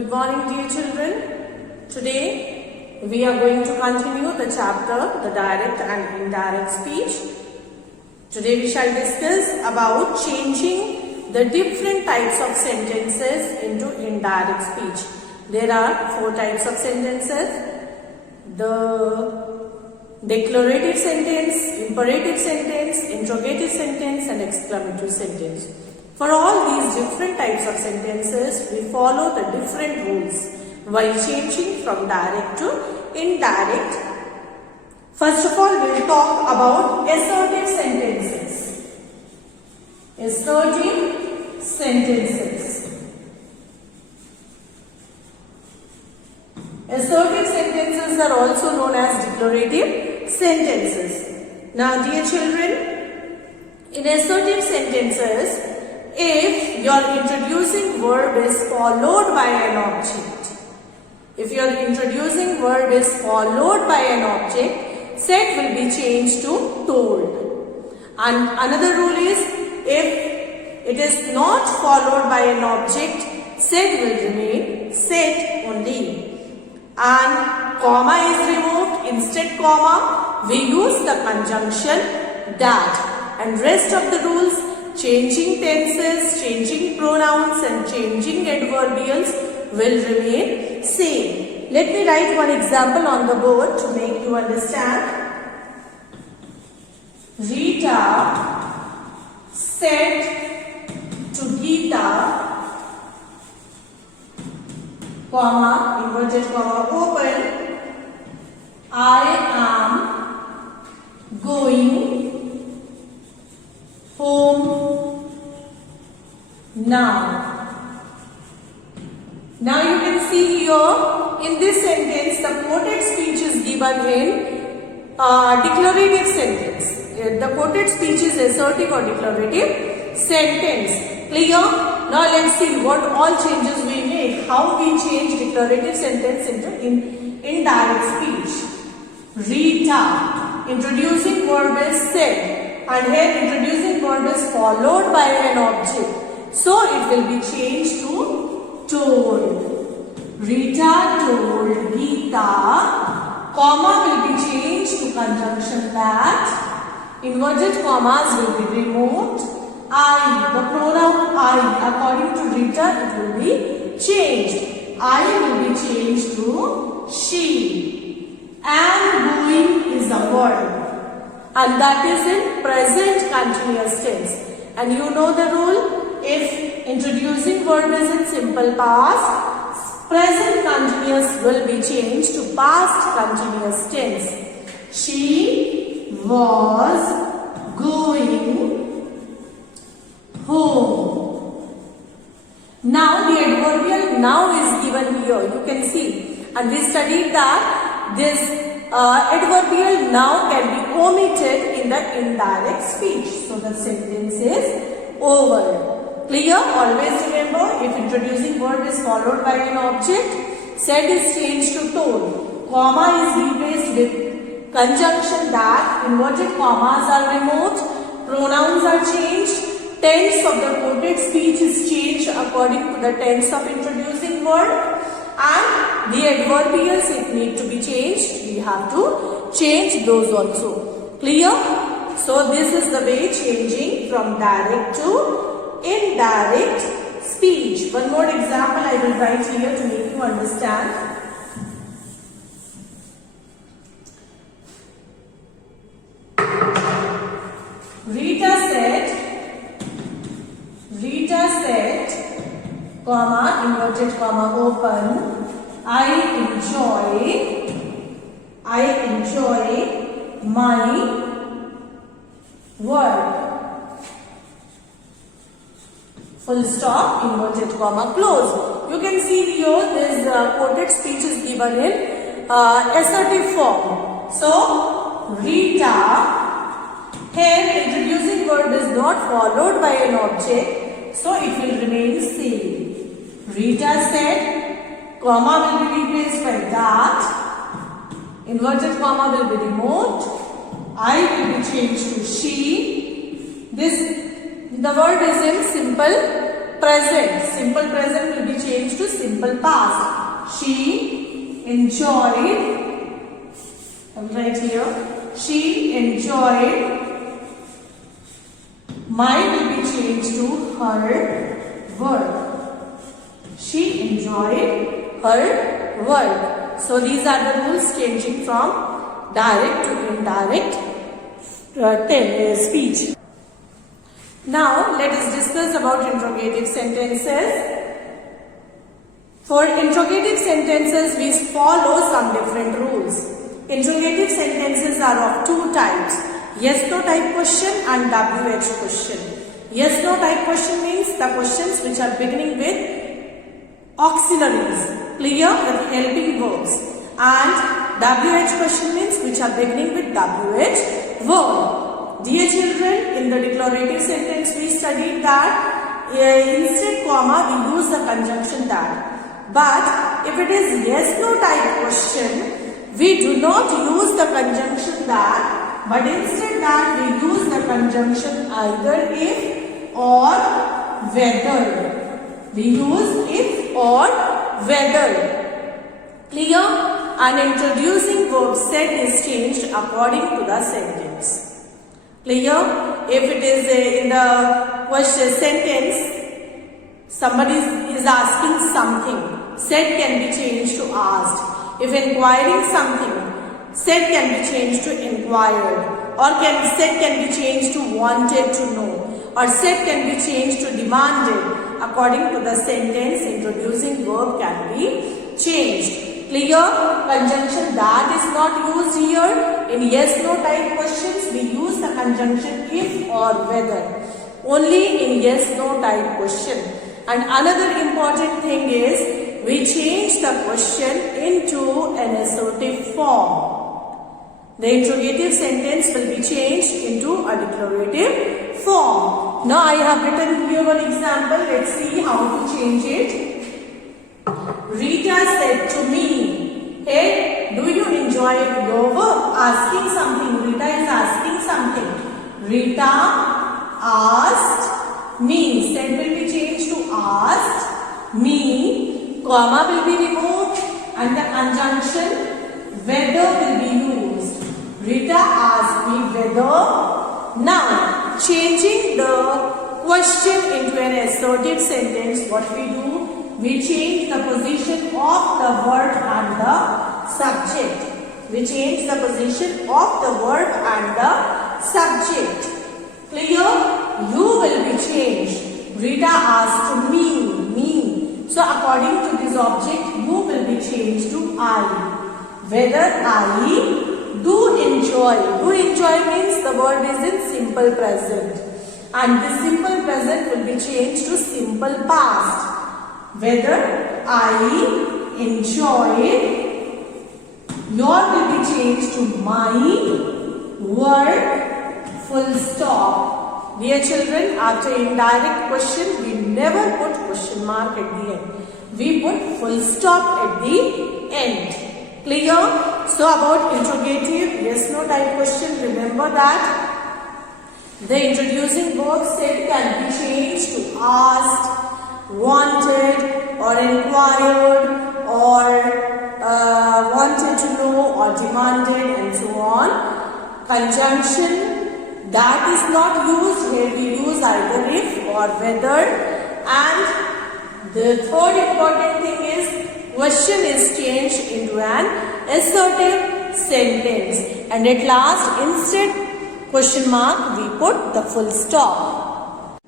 Good morning, dear children. Today we are going to continue the chapter, the direct and indirect speech. Today we shall discuss about changing the different types of sentences into indirect speech. There are 4 types of sentences: the declarative sentence, imperative sentence, interrogative sentence and exclamative sentence. For all these different types of sentences, we follow the different rules while changing from direct to indirect. First of all, we will talk about assertive sentences. Assertive sentences. Assertive sentences are also known as declarative sentences. Now, dear children, in assertive sentences, if your introducing verb is followed by an object, if your introducing verb is followed by an object, said will be changed to told. And another rule is, if it is not followed by an object, said will remain said only. And comma is removed. Instead comma, we use the conjunction that. And rest of the rules, changing tenses, changing pronouns and changing adverbials will remain same. Let me write one example on the board to make you understand. Rita said to Geeta, comma, inverted comma, open, I am going home now. Now you can see here in this sentence the quoted speech is given in declarative sentence. The quoted speech is assertive or declarative sentence. Clear? Now let's see what all changes we make. How we change declarative sentence into indirect speech. Rita, introducing verb is said. And here introducing verb is followed by an object. So it will be changed to told. Rita told Geeta, comma will be changed to conjunction that. Inverted commas will be removed. I, the pronoun I, according to Rita, it will be changed. I will be changed to she. Am going is a verb. And that is in present continuous tense. And you know the rule, if introducing verb is in simple past, present continuous will be changed to past continuous tense. She was going home. Now the adverbial now is given here, you can see. And we studied that this adverbial now can be omitted in the indirect speech. So the sentence is over. Clear? Always remember, if introducing verb is followed by an object, said is changed to told. Comma is replaced with conjunction that. Inverted commas are removed. Pronouns are changed. Tense of the quoted speech is changed according to the tense of introducing verb. And the adverbials, if need to be changed, we have to change those also. Clear? So this is the way changing from direct to indirect speech. One more example I will write here to make you understand. Rita said, comma, inverted comma, open, I enjoy my work. Full stop, inverted comma, close. You can see here this quoted speech is given in assertive form. So, Rita, here introducing verb is not followed by an object, so it will remain same. Rita said, comma will be replaced by that, inverted comma will be removed, I will be changed to she. The word is in simple present. Simple present will be changed to simple past. She enjoyed, right here, she enjoyed. Mine will be changed to her work. She enjoyed her work. So these are the rules changing from direct to indirect speech. Now let us discuss about interrogative sentences. For interrogative sentences we follow some different rules. Interrogative sentences are of two types. Yes no type question and WH question. Yes no type question means the questions which are beginning with auxiliaries, clear, with helping verbs, and WH question means which are beginning with WH verb. Dear children, in the declarative sentence we studied that instead comma we use the conjunction that. But if it is yes no type question, we do not use the conjunction that, but instead that we use the conjunction either if or whether. We use if or whether. Clear? An introducing verb said is changed according to the sentence. Clear? If it is in the question sentence, somebody is asking something, said can be changed to asked. If inquiring something, said can be changed to inquired, or said can be changed to wanted to know, or said can be changed to demanded. According to the sentence, introducing verb can be changed. Clear? Conjunction that is not used here. In yes no type questions we use the conjunction if or whether. Only in yes no type question. And another important thing is we change the question into an assertive form. The interrogative sentence will be changed into a declarative form. Now I have written here one example. Let's see how to change it. Rita said to me, hey, do you enjoy your work? Asking something. Rita is asking something. Rita asked me. Said will be changed to asked me. Comma will be removed and the conjunction whether will be used. Rita asked me whether. Now, changing the question into an assertive sentence, what we do? We change the position of the verb and the subject. We change the position of the verb and the subject. Clear? You will be changed. Rita asked me. So according to this object, you will be changed to I. Whether I do enjoy. Do enjoy means the word is in simple present. And this simple present will be changed to simple past. Whether I enjoy. Your will be changed to my work, full stop. Dear children, after indirect question, we never put question mark at the end. We put full stop at the end. Clear? So about interrogative, yes, no type question, remember that the introducing verb said can be changed to asked, wanted, or inquired, or wanted to know, or demanded, and so on. Conjunction that is not used here, we use either if or whether. And the third important thing is question is changed into an assertive sentence. And at last, instead question mark, we put the full stop.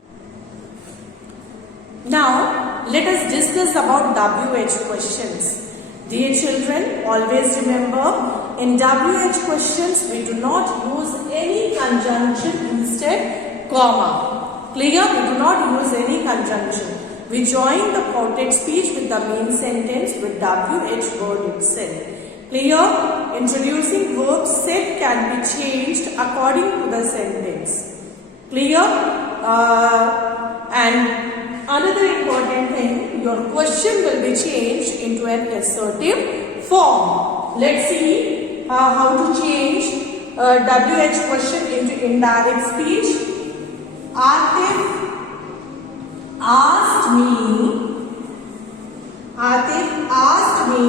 Now, let us discuss about WH questions. Dear children, always remember, in WH questions, we do not use any conjunction instead comma. Clear? We do not use any conjunction. We join the quoted speech with the main sentence with WH word itself. Clear? Introducing verb said can be changed according to the sentence. Clear? And another important thing, your question will be changed into an assertive form. Let's see how to change WH question into indirect speech. asked me, Atif asked me,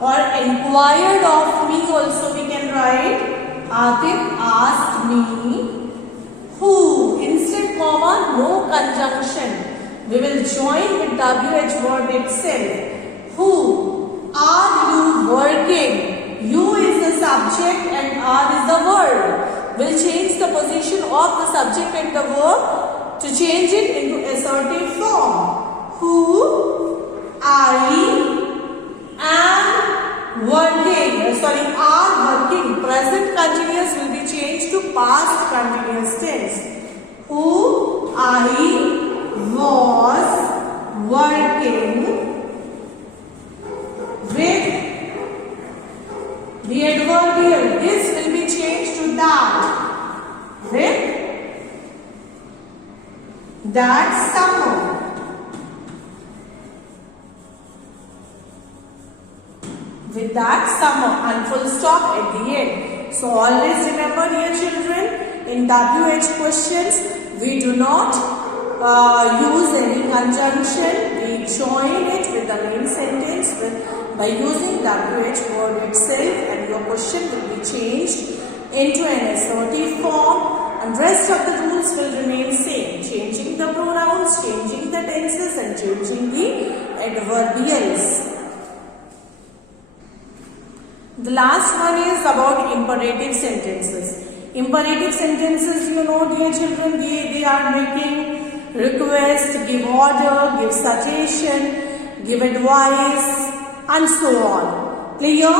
or inquired of me also we can write. Atif asked me, who, instead comma, no conjunction. We will join with WH word itself. Who are you working? You is the subject and are is the verb. We'll change the position of the subject and the verb to change it into assertive form. Who I am working. Are working. Present continuous will be changed to past continuous tense. Who I was working with the adverbial. This will be changed to that. With that summer. With that summer, and full stop at the end. So always remember, dear children, in WH questions we do not use any conjunction. We join it with the main sentence by using WH word itself, and your question will be changed into an assertive form, and rest of the rules will remain same. Changing the pronouns, changing the tenses, and changing the adverbials. The last one is about imperative sentences. Imperative sentences, you know, dear children, they are making request, give order, give suggestion, give advice, and so on. Clear?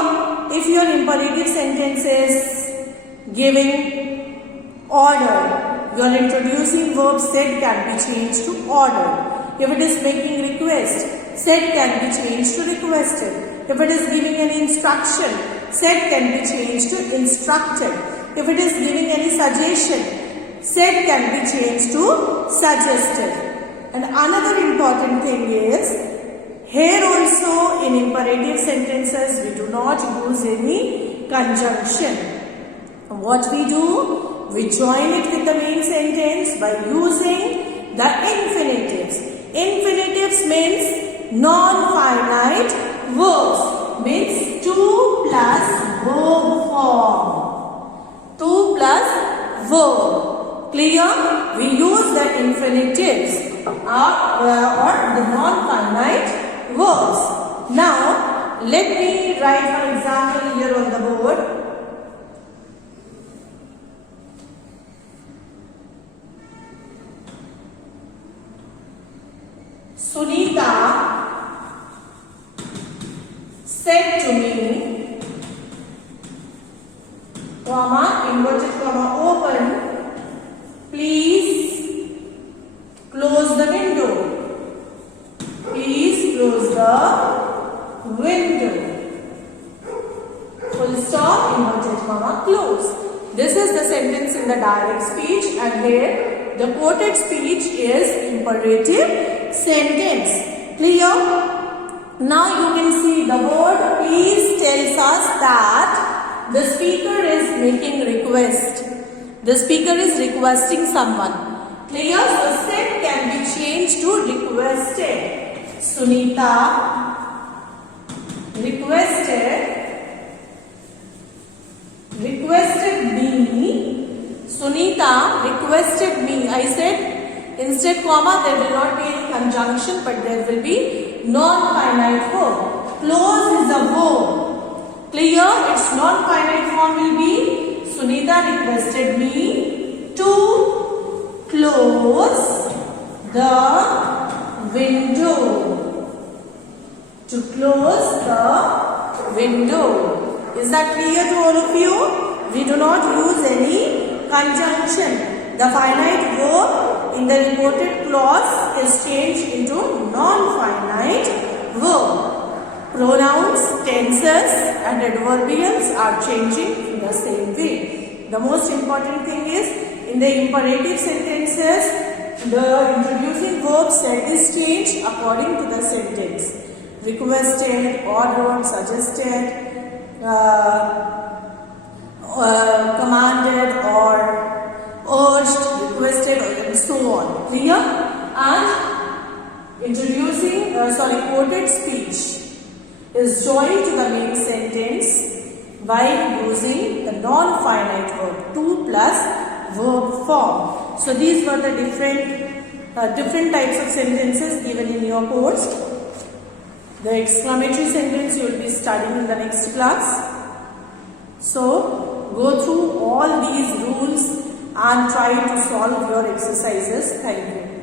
If your imperative sentence is giving order, your introducing verb said can be changed to order. If it is making request, said can be changed to requested. If it is giving an instruction, said can be changed to instructed. If it is giving any suggestion, said can be changed to suggested. And another important thing is, here also in imperative sentences we do not use any conjunction. What we do? We join it with the main sentence by using the infinitives. Infinitives means non-finite verbs. Means 2 plus verb form. 2 plus verb. Clear? We use the infinitives or the non-finite verbs. Now, let me write for example here on the board. Sunita said to me, comma, inverted comma, open, please close the window. Please close the window. Full stop, inverted comma, close. This is the sentence in the direct speech, and here the quoted speech is imperative sentence. Clear? Now you can see the word please tells us that the speaker is making request. The speaker is requesting someone. Clear? So said can be changed to requested. Sunita requested me. Sunita requested me. I said instead comma there will not be any conjunction, but there will be non-finite verb. Close is a verb. Clear? Its non-finite form will be Sunita requested me to close the window. To close the window. Is that clear to all of you? We do not use any conjunction. The finite verb in the reported clause is changed into non-finite verb. Pronouns, tenses and adverbials are changing in the same way. The most important thing is, in the imperative sentences, the introducing verb said is changed according to the sentence. Requested, ordered, suggested, commanded or urged, requested and so on. Clear? And is joined to the main sentence by using the non-finite verb to plus verb form. So these were the different types of sentences given in your course. The exclamatory sentence you will be studying in the next class. So go through all these rules and try to solve your exercises. Thank you.